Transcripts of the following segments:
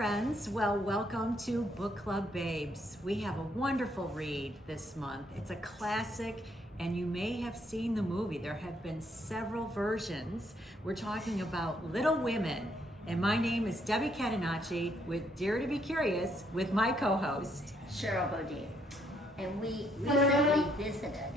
friends. Well, welcome to Book Club Babes. We have a wonderful read this month. It's a classic, and you may have seen the movie. There have been several versions. We're talking about Little Women, and my name is Debbie Catenacci with Dare to Be Curious with my co-host, Sherrill and we recently visited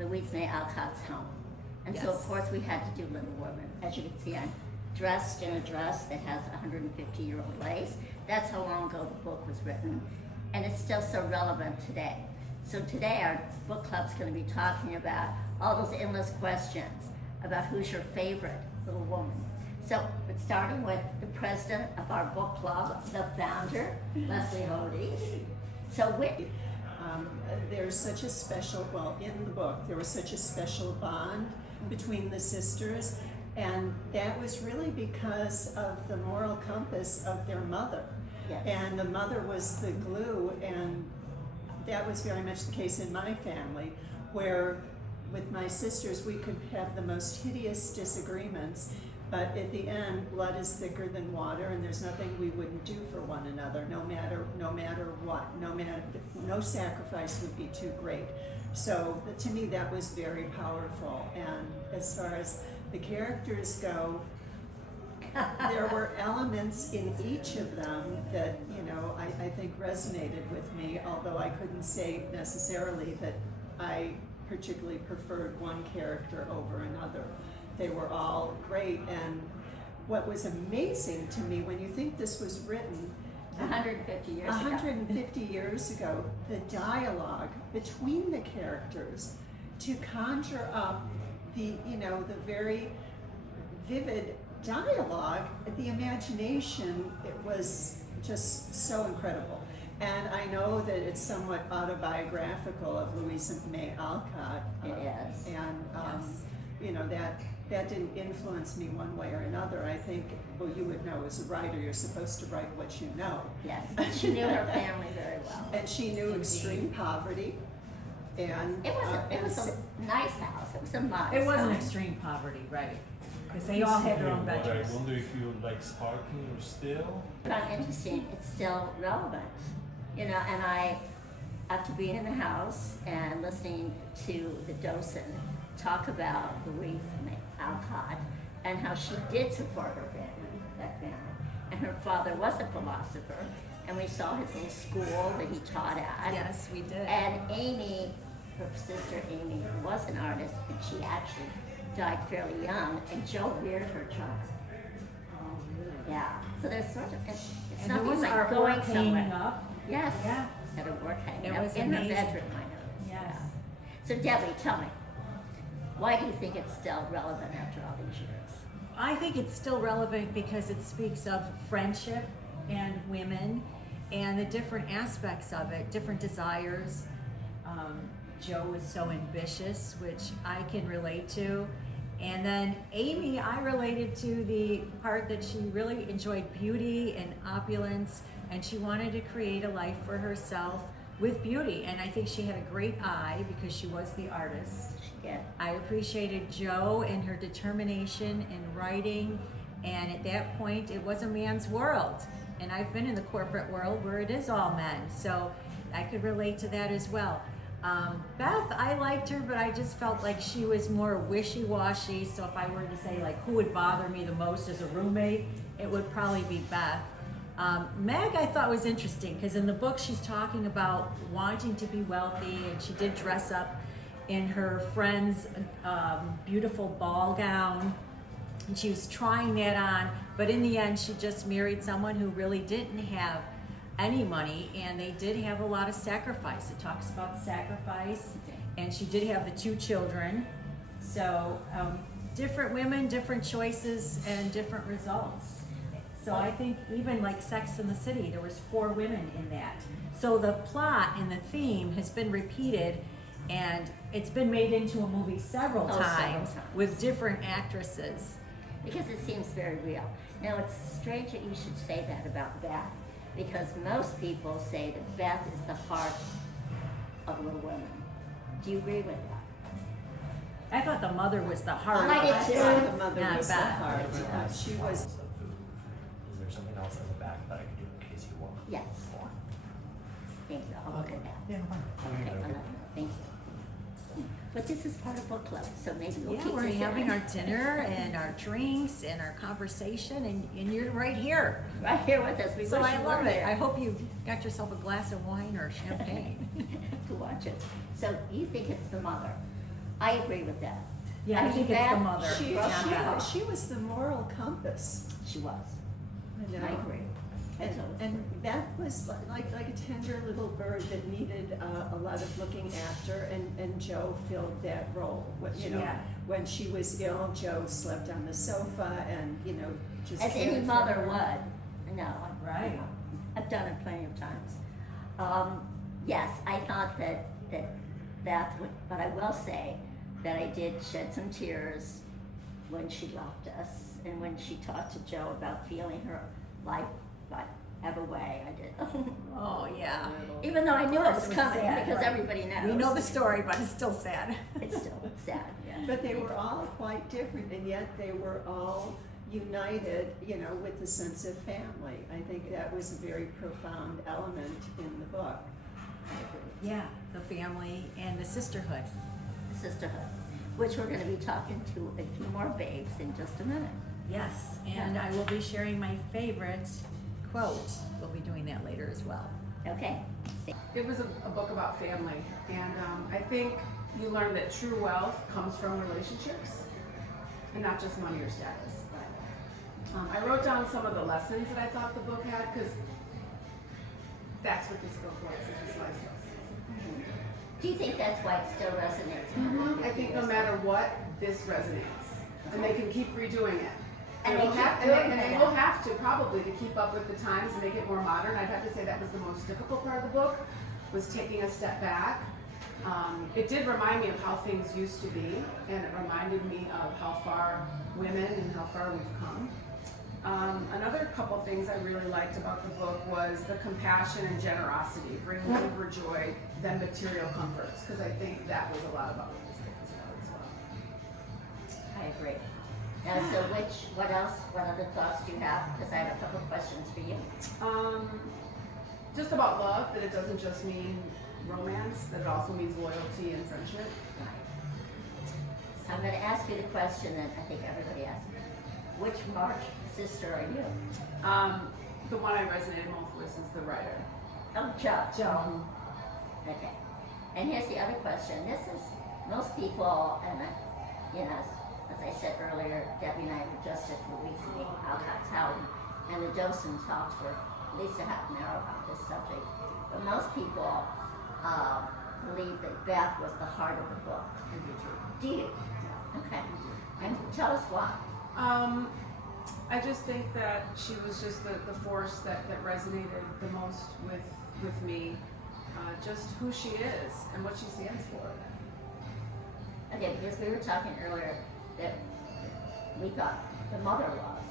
Louisa May Alcott's home. And so, of course, we had to do Little Women. As you can see, I'm dressed in a dress that has 150-year-old lace. That's how long ago the book was written. And it's still so relevant today. So today our book club's going to be talking about all those endless questions about who's your favorite little woman. So it's starting with the president of our book club, the founder, Leslie Hody. So there's such a special, in the book, there was such a special bond between the sisters, and that was really because of the moral compass of their mother. Yes. And the mother was the glue, and that was very much the case in my family, where with my sisters we could have the most hideous disagreements, but at the end, blood is thicker than water, and there's nothing we wouldn't do for one another, no matter what, no sacrifice would be too great. So to me, that was very powerful. And as far as the characters go, there were elements in each of them that, I think resonated with me, although I couldn't say necessarily that I particularly preferred one character over another. They were all great, and what was amazing to me, when you think this was written 150 years ago, the dialogue between the characters to conjure up the very vivid dialogue, the imagination, it was just so incredible. And I know that it's somewhat autobiographical of Louisa May Alcott. It is. And that didn't influence me one way or another. I think, you would know as a writer, you're supposed to write what you know. Yes, she knew her family very well. And she knew extreme poverty. And it was a nice house. It was a modest it wasn't house. extreme poverty, right? Because they all had their own But bedrooms. I wonder if you like sparkling or still. Kind of interesting. It's still relevant, and I, after being in the house and listening to the docent talk about Louisa May Alcott and how she did support her family, that family, and her father was a philosopher, and we saw his little school that he taught at. Yes, we did. And Amy, her sister Amy, was an artist, and she actually died fairly young, and Joe reared her child. Yeah, so there's sort of, it's And nothing there was like our going work hanging somewhere. up. Yes, Yeah. at her work hanging It up was in amazing. her bedroom, I know. Yes. Yeah. So Debbie, tell me, why do you think it's still relevant after all these years? I think it's still relevant because it speaks of friendship and women and the different aspects of it, different desires. Joe was so ambitious, which I can relate to. And then Amy, I related to the part that she really enjoyed beauty and opulence, and she wanted to create a life for herself with beauty. And I think she had a great eye because she was the artist. Yeah. I appreciated Jo and her determination in writing, and at that point it was a man's world, and I've been in the corporate world where it is all men, so I could relate to that as well. Beth, I liked her, but I just felt like she was more wishy-washy, so if I were to say like who would bother me the most as a roommate, it would probably be Beth. Meg I thought was interesting because in the book she's talking about wanting to be wealthy, and she did dress up in her friend's beautiful ball gown, and she was trying that on, but in the end she just married someone who really didn't have any money, and they did have a lot of sacrifice. It talks about sacrifice, and she did have the 2 children. So different women, different choices, and different results. So I think even like Sex and the City, there was 4 women in that. So the plot and the theme has been repeated, and it's been made into a movie several times with different actresses. Because it seems very real. Now, it's strange that you should say that about Beth, because most people say that Beth is the heart of Little Women. Do you agree with that? I thought the mother was the heart. I did of too. it. The mother Not was the Beth. heart. She was. Is there something else on the back that I could do? Yes. Thank you, I'll look at that. Yeah, fine. Okay, I'll let you know. Thank you. But this is part of book club, so maybe we'll Yeah, keep we're this having in. our dinner and our drinks and our conversation, and you're right here. Right here with us. We So wish I you love were it. I here hope you got yourself a glass of wine or champagne. to watch it. So you think it's the mother? I agree with that. Yeah, I mean, think it's the Beth, mother. She, not she, Beth. she was the moral compass. She was. You know? I agree. I And, totally and Beth was like a tender little bird that needed a lot of looking after, and Joe filled that role. You know, Yeah. when she was ill, Joe slept on the sofa, and you know, just As cared any for mother her. would. No, Right. I've done it plenty of times. Yes, I thought that Beth would, but I will say that I did shed some tears when she left us, and when she talked to Joe about feeling her life ebb away. I did. Oh, yeah. Even though I knew it was It was coming, sad, because right. everybody knows. We know the story, but it's still sad. It's still sad. Yeah. But they were all quite different, and yet they were all united, you know, with the sense of family. I think that was a very profound element in the book. Yeah, the family and the sisterhood. The Sisterhood, which we're going to be talking to a few more babes in just a minute. Yes, and I will be sharing my favorite quote. We'll be doing that later as well. Okay. It was a book about family, and I think you learn that true wealth comes from relationships, and not just money or status. I wrote down some of the lessons that I thought the book had, because that's what this book was, it was life lessons. Do you think that's why it still resonates? I think no matter what, this resonates, and they can keep redoing it. And They they will keep have- doing and they it. will have to probably to keep up with the times and make it more modern. I'd have to say that was the most difficult part of the book, was taking a step back. It did remind me of how things used to be, and it reminded me of how far women and how far we've come. Another couple things I really liked about the book was the compassion and generosity, bringing deeper joy than material comforts, because I think that was a lot about what this book was about as well. I agree. Now, so what else, what other thoughts do you have? Because I have a couple of questions for you. Just about love, that it doesn't just mean romance, that it also means loyalty and friendship. So I'm going to ask you the question that I think everybody asks. Which March sister are you? The one I resonated most with is the writer. Oh, Joe. Joe. Okay. And here's the other question. This is, most people, and you know, as I said earlier, Debbie and I were just at Louisa May Alcott's house, and the docent talked for at least a half an hour about this subject. But most people believe that Beth was the heart of the book. And do you? Okay. And tell us why. I just think that she was just the force that resonated the most with me. Just who she is and what she stands for. Okay, because we were talking earlier that we thought the mother was.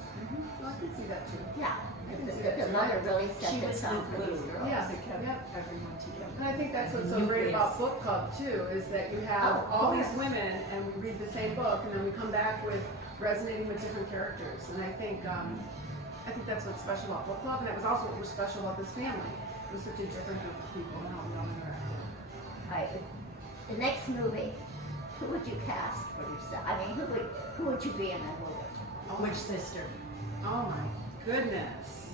Well, I can see that too. Yeah. can see The that. mother really set She the was tone the for these glue girls. Yeah. that kept Yep. everyone together. And I think that's what's so great about book club too, is that you have Oh, of all these course. women and we read the same book and then we come back with resonating with different characters. And I think that's what's special about book club, and that was also what was special about this family. It was such a different group of people and how we all interacted. All right. The next movie, who would you cast for yourself? I mean, who would you be in that movie? Which sister? Oh my goodness.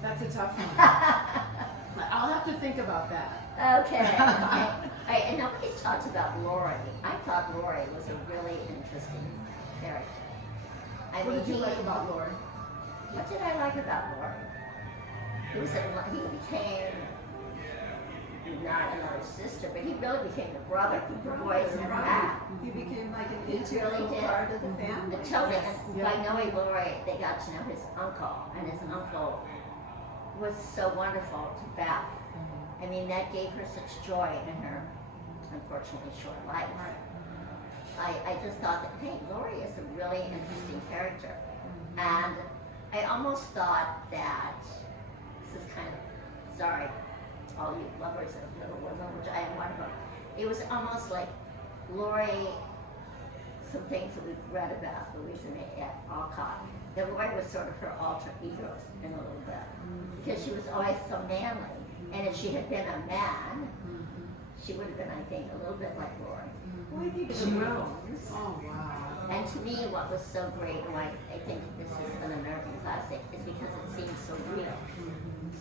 That's a tough one. I'll have to think about that. Okay. Okay. And nobody's talked about Laurie. I thought Laurie was a really interesting character. What did you like about Laurie? What did I like about Laurie? He became not another sister, but he really became the brother the boys never had. He became like an He integral really did. part of the family. And totally, Yes. and by knowing Laurie, they got to know his uncle, and his uncle was so wonderful to Beth. I mean, that gave her such joy in her, unfortunately, short life. I just thought that, hey, Laurie is a really interesting character. And I almost thought that, this is kind of, sorry, all you lovers of Little Women, which I am one of them, it was almost like Laurie some things that we've read about Louisa May Alcott, that Laurie was sort of her alter ego in a little bit, because she was always so manly. And if she had been a man, she would have been, I think, a little bit like Laurie. Well, I think she will. Oh, wow. And to me, what was so great, and why I think this is an American classic, is because it seems so real,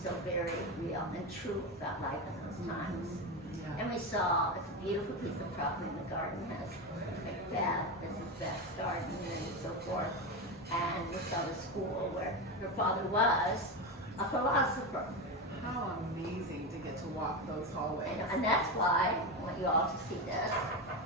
so very real and true about life in those times. Yeah. And we saw it's a beautiful piece of property in the garden has like Beth, this is Beth's garden, and so forth. And we saw the school where her father was a philosopher. How amazing to get to walk those hallways. And that's why I want you all to see this,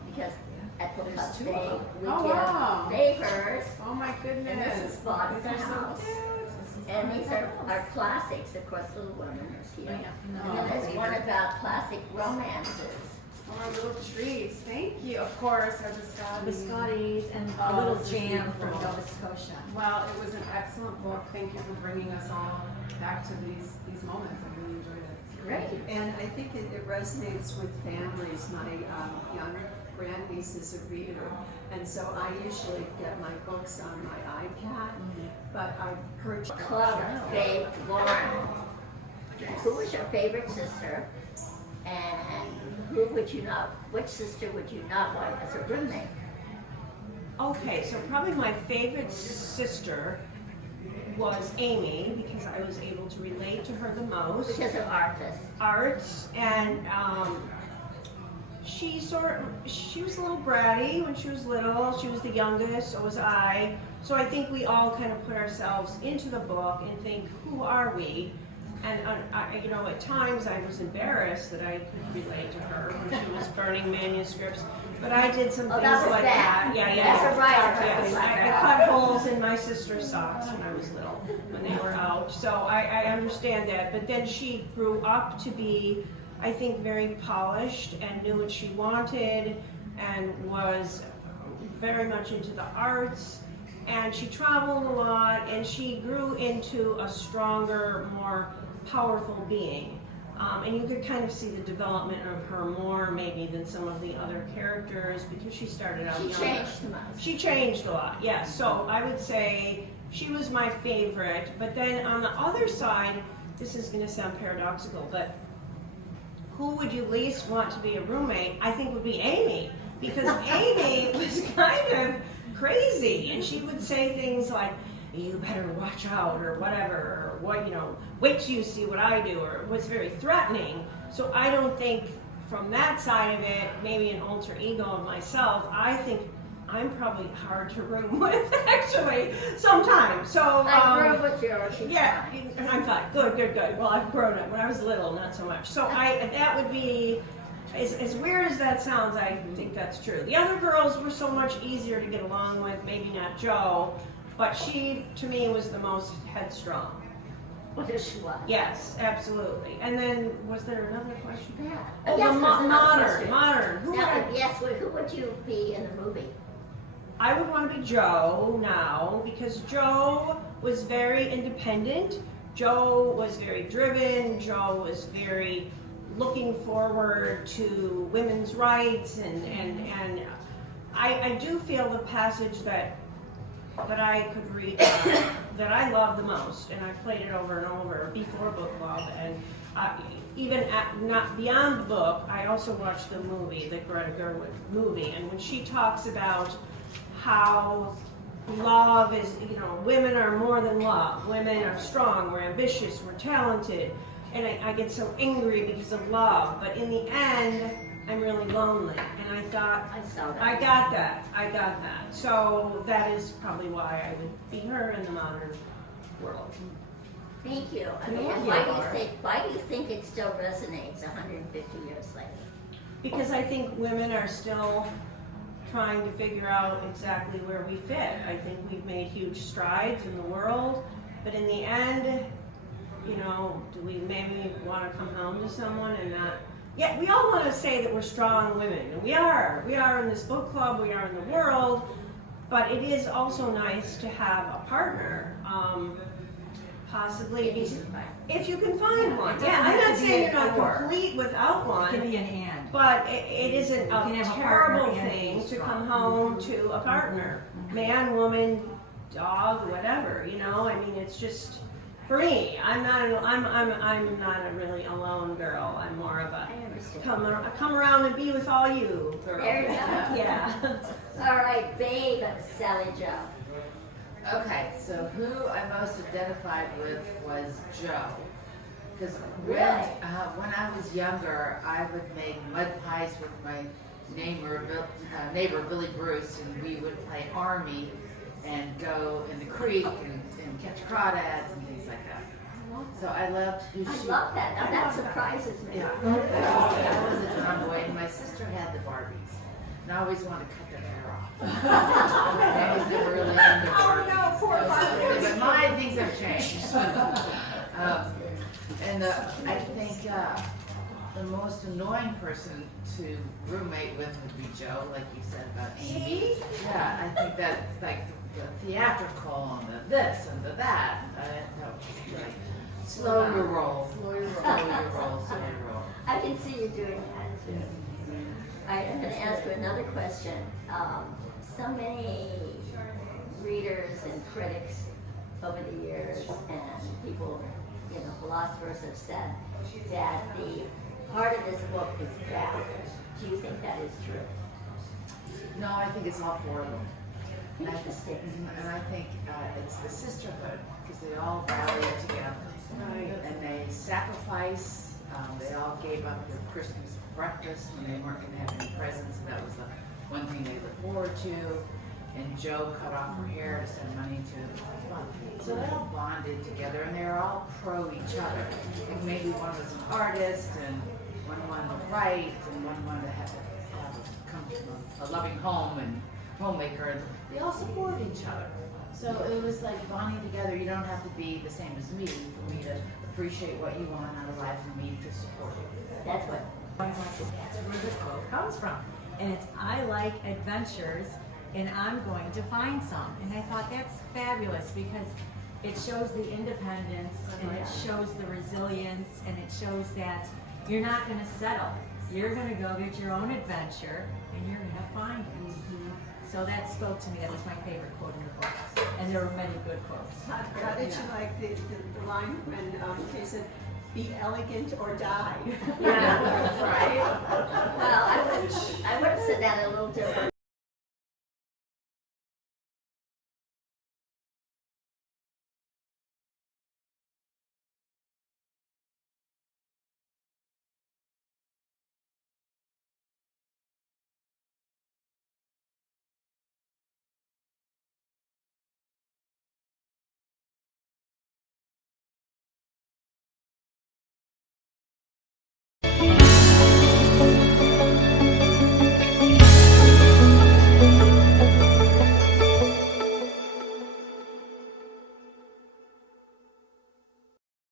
because at the There's Club two Day, of them. we Oh, give wow. favors, Oh my goodness. and this is bought at the These are so house. cute. And these are our classics, of course, Little Women is here. And then there's one about classic romances. Oh, our little treats. Thank you. Of course, our biscotti. Biscottis and a Oh, little this is jam from beautiful. Nova Scotia. Well, it was an excellent book. Thank you for bringing us all back to these moments. I really enjoyed it. Great. And I think it resonates with families. My young grandniece is a reader, and so I usually get my books on my iPad, but I purchased Club Day, Lauren. Who was your favorite sister? And who would you not, which sister would you not want as a roommate? Okay, so probably my favorite sister was Amy because I was able to relate to her the most. Because of artists. Arts and she was a little bratty when she was little. She was the youngest, so was I. So I think we all kind of put ourselves into the book and think, who are we? And you know, at times I was embarrassed that I could relate to her when she was burning manuscripts. But I did some Oh, things that was like bad. that. Yeah, That's yeah. a writer. Yes, I cut holes in my sister's socks when I was little, when they were out. So I understand that. But then she grew up to be, I think, very polished and knew what she wanted and was very much into the arts. And she traveled a lot and she grew into a stronger, more powerful being. And you could kind of see the development of her more maybe than some of the other characters because she started out She younger. changed the most. She changed a lot, yes. So I would say she was my favorite. But then on the other side, this is going to sound paradoxical, but who would you least want to be a roommate? I think would be Amy. Because Amy was kind of crazy. And she would say things like, you better watch out or whatever, or what, you know, wait till you see what I do, or it was very threatening. So I don't think from that side of it, maybe an alter ego of myself, I think I'm probably hard to room with actually sometimes. So I grew up with you. She's yeah, fine. and I'm fine. Good. Well, I've grown up. When I was little, not so much. So that would be, as weird as that sounds, I think that's true. The other girls were so much easier to get along with, maybe not Jo, but she, to me, was the most headstrong. What is she was? Yes, absolutely. And then, was there another question? Yeah. Oh, Yes, the there's another question. modern. Who would Now, I, yes, who would you be in the movie? I would want to be Jo now because Jo was very independent. Jo was very driven. Jo was very looking forward to women's rights, and I do feel the passage that I could read that I love the most, and I've played it over and over before book club, and even not beyond the book, I also watched the movie, the Greta Gerwig movie, and when she talks about how love is, you know, women are more than love. Women are strong, we're ambitious, we're talented, and I get so angry because of love, but in the end, I'm really lonely, and I thought, I saw that. I got that. So that is probably why I would be her in the modern world. Thank you. I You're mean, and welcome. why do you think it still resonates 150 years later? Because I think women are still trying to figure out exactly where we fit. I think we've made huge strides in the world, but in the end, you know, do we maybe want to come home to someone and not? Yeah, we all want to say that we're strong women, and we are. We are in this book club, we are in the world, but it is also nice to have a partner, possibly if you can find one. It doesn't Yeah, I'm have not to be saying an you're not or. complete without It one. can be an and. But it isn't You can a have a terrible partner and thing be to strong. come home to a partner, man, woman, dog, whatever. You know, I mean, it's just for me. I'm not a really alone girl. I'm more of a I understand. come around and be with all you girl. There you go. Yeah. All right, babe, Sally Joe. Okay, so who I most identified with was Joe. Because Really? when I was younger, I would make mud pies with my neighbor Billy Bruce, and we would play army and go in the creek and catch crawdads and things like that. So I loved who I she love that. Now that surprises me. Yeah, I was a tomboy, and my sister had the Barbies, and I always wanted to cut their hair off. I was never really into Barbies. Oh no, poor Barbie. But my things have changed. I think the most annoying person to roommate with would be Joe, like you said about Amy. Yeah, I think that's like the theatrical and the this and the that. That was like, slow your roll. Slow your roll. I can see you doing that too. All right, I'm going to ask you another question. So many readers and critics over the years and people, philosophers have said that the part of this book is bad. Do you think that is true? No, I think it's all four of them. Interesting. And I think it's the sisterhood, because they all rally together. And they sacrifice. They all gave up their Christmas breakfast when they weren't going to have any presents, and that was the one thing they looked forward to. And Joe cut off her hair to send money to the fund. So they all bonded together, and they were all pro each other. Like maybe one was an artist, and one wanted to write, and one wanted to have come from a loving home and homemaker. And they all supported each other. So it was like bonding together. You don't have to be the same as me for me to appreciate what you want out of life and me to support you. That's what. That's where this quote comes from. And it's, I like adventures and I'm going to find some. And I thought that's fabulous because it shows the independence and it shows the resilience and it shows that you're not going to settle. You're going to go get your own adventure and you're going to find it. So that spoke to me. That was my favorite quote in the book. And there were many good quotes. How did you like the line when they said, "Be elegant or die"? Yeah, right. Well, I would have said that a little different.